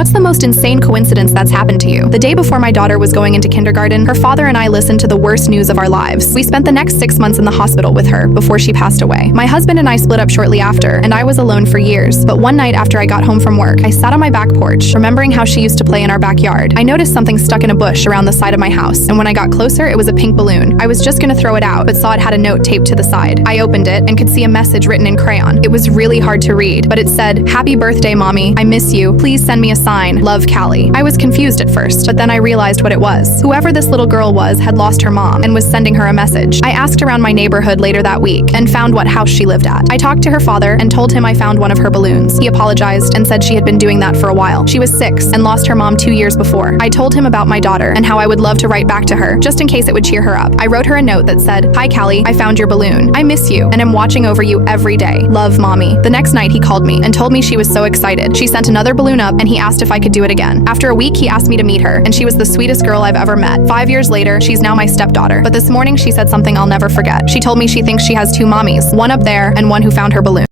What's the most insane coincidence that's happened to you? The day before my daughter was going into kindergarten, her father and I listened to the worst news of our lives. We spent the next 6 months in the hospital with her before she passed away. My husband and I split up shortly after, and I was alone for years. But one night after I got home from work, I sat on my back porch, remembering how she used to play in our backyard. I noticed something stuck in a bush around the side of my house, and when I got closer, it was a pink balloon. I was just gonna throw it out, but saw it had a note taped to the side. I opened it and could see a message written in crayon. It was really hard to read, but it said, "Happy birthday, Mommy. I miss you. Please send me a sign. Love, Callie." I was confused at first, but then I realized what it was. Whoever this little girl was had lost her mom and was sending her a message. I asked around my neighborhood later that week and found what house she lived at. I talked to her father and told him I found one of her balloons. He apologized and said she had been doing that for a while. She was 6 and lost her mom 2 years before. I told him about my daughter and how I would love to write back to her, just in case it would cheer her up. I wrote her a note that said, "Hi Callie, I found your balloon. I miss you and am watching over you every day. Love, Mommy." The next night he called me and told me she was so excited. She sent another balloon up and he asked if I could do it again. After a week he asked me to meet her and she was the sweetest girl I've ever met. 5 years later, she's now my stepdaughter. But this morning she said something I'll never forget. She told me she thinks she has 2 mommies, one up there and one who found her balloon.